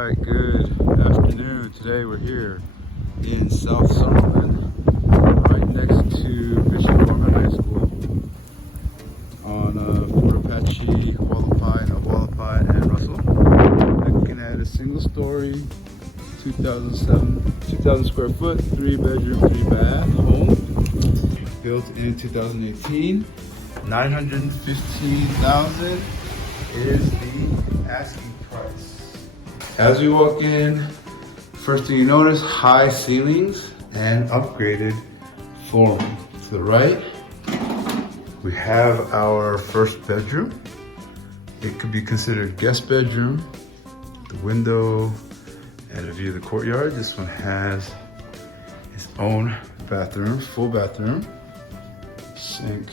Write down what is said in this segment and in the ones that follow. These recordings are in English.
Alright, good afternoon. Today we're here in South Summerlin, right next to Bishop Gorman High School on Fort Apache, Hualapai, and Russell. Looking at a single story, 2,000 square foot, 3-bedroom, 3-bath home. Built in 2018. $915,000 is the asking price. As we walk in, first thing you notice, high ceilings and upgraded flooring. To the right, we have our first bedroom. It could be considered guest bedroom. The window and a view of the courtyard. This one has its own bathroom, full bathroom, sink,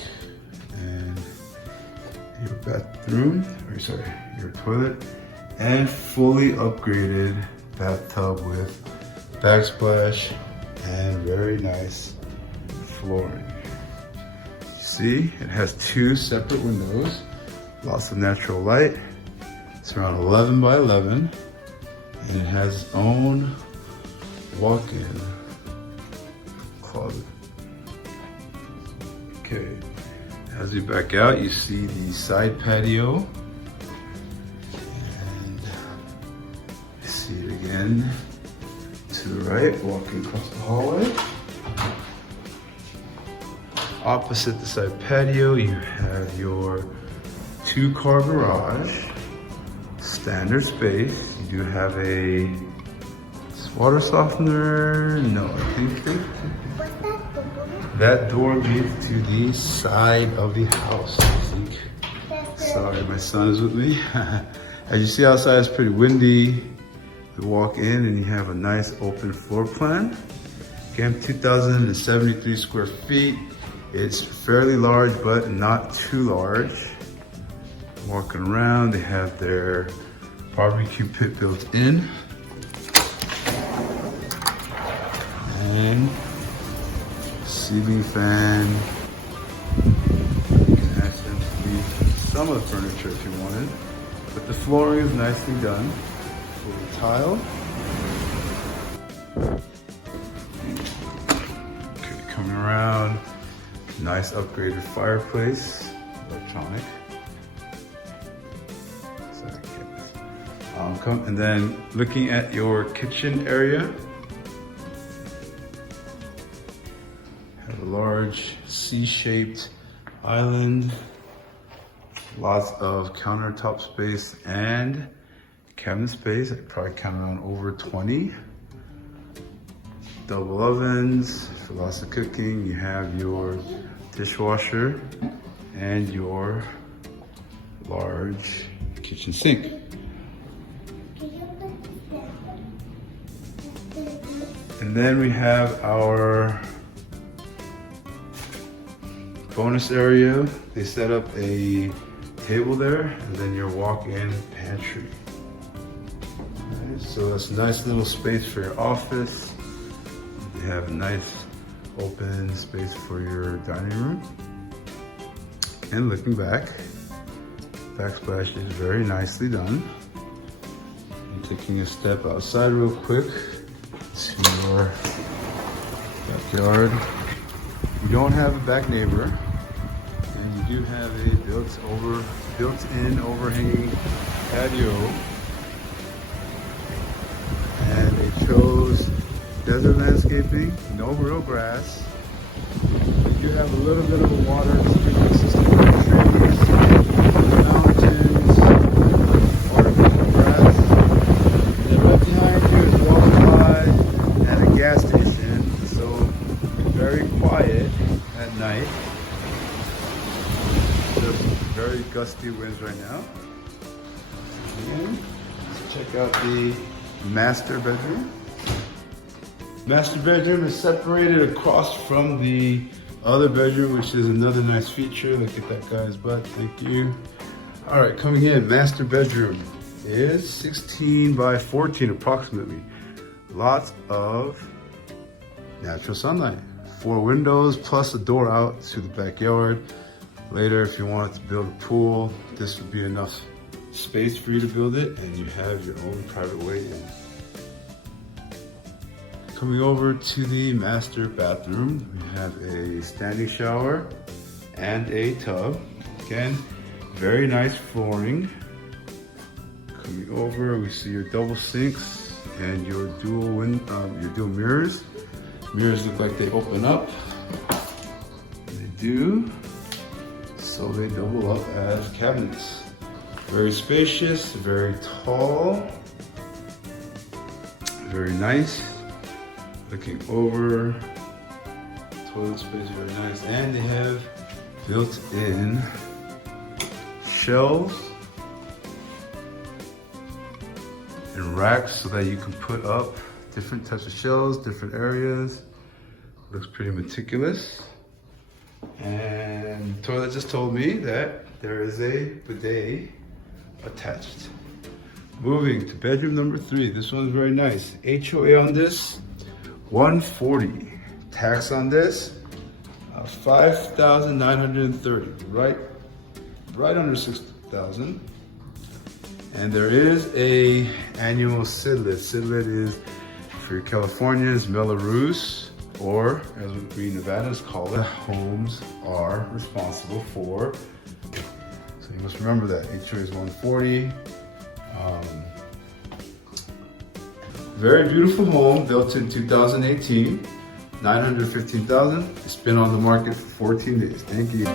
and your toilet, and fully upgraded bathtub with backsplash and very nice flooring. You see, it has 2 separate windows, lots of natural light. It's around 11 by 11, and it has its own walk-in closet. Okay, as you back out, you see the side patio. And you see it again to the right, walking across the hallway. Opposite the side patio, you have your 2-car garage, standard space. You do have a water softener. No, I think that door leads to the side of the house, I think. Sorry, my son is with me. As you see outside, it's pretty windy. You walk in and you have a nice open floor plan. Again, 2,073 square feet. It's fairly large, but not too large. Walking around, they have their barbecue pit built in. And ceiling fan. You can ask them to leave some of the furniture if you wanted, but the flooring is nicely done. Full tile. Okay, coming around, nice upgraded fireplace, electronic. And then looking at your kitchen area. Have a large C-shaped island, lots of countertop space and cabinet space. I probably counted on over 20. Double ovens for lots of cooking. You have your dishwasher and your large kitchen sink. And then we have our bonus area. They set up a table there, and then your walk-in pantry. Right, so that's a nice little space for your office. You have a nice open space for your dining room. And looking back, backsplash is very nicely done. I'm taking a step outside real quick to your backyard. You don't have a back neighbor, and you do have a built-in overhanging patio. And they chose desert landscaping, no real grass. You do have a little bit of a water sprinkler system with trees, mountains, artificial grass. And then right behind you is Hualapai and a gas station, so very quiet at night. Just very gusty winds right now. And let's check out the master bedroom. Master bedroom is separated across from the other bedroom, which is another nice feature. Look at that guy's butt, thank you. All right, coming in, master bedroom is 16 by 14 approximately. Lots of natural sunlight. 4 windows plus a door out to the backyard. Later, if you wanted to build a pool, this would be enough space for you to build it, and you have your own private way in. Coming over to the master bathroom, we have a standing shower and a tub. Again, very nice flooring. Coming over, we see your double sinks and your dual mirrors. Mirrors look like they open up. They do. So they double up as cabinets. Very spacious, very tall, very nice. Looking over, toilet space, very nice. And they have built-in shelves and racks so that you can put up different types of shelves, different areas. Looks pretty meticulous. And the toilet just told me that there is a bidet attached. Moving to bedroom number 3. This one's very nice. HOA on this, $140. Tax on this, $5,930. Right under $6,000. And there is a annual CIDLIT. CIDLIT is, for your Californians, Mello-Roos, or as we Nevadans call it, homes are responsible for. So you must remember that. HOA is $140. Very beautiful home, built in 2018, $915,000. It's been on the market for 14 days. Thank you.